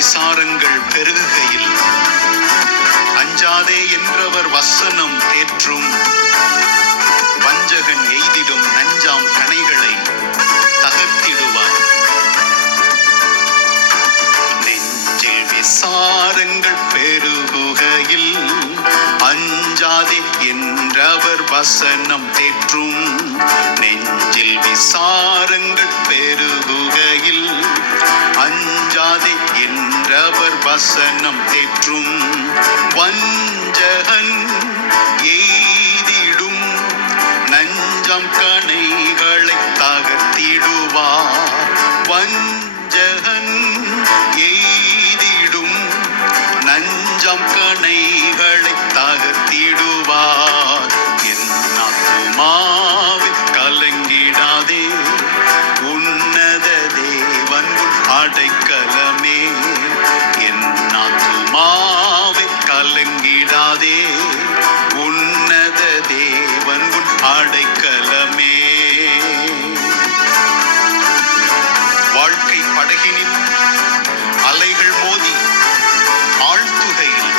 விசாரங்கள் பெருகுகையில் அஞ்சாதே என்றவர் வசனம் தேற்றும். வஞ்சகன் எய்திடும் நஞ்சாம் கணைகளை தகர்த்திடுவார். நெஞ்சில் விசாரங்கள் பெருகுகையில் அஞ்சாதே என்றவர் வசனம் தேற்றும். நெஞ்சில் விசாரங்கள் பெருகுகையில் அஞ்சாதே என்றவர் வசனம் தேற்றும். வஞ்சகன் எய்திடும் நஞ்சம் கணைகளை தகர்த்திடுவார். வஞ்சகன் எய்திடும் நஞ்சம் கணைகளை தகர்த்திடுவார். என் ஆத்துமாவே கலங்கிடாதே, உன்னத தேவன் அடைக்கலமே. என் ஆத்துமாவே கலங்கிடாதே, உன்னத தேவன் அடைக்கலமே. வாழ்க்கை படகினில் அலைகள் மோதி ஆழ்த்துகையில்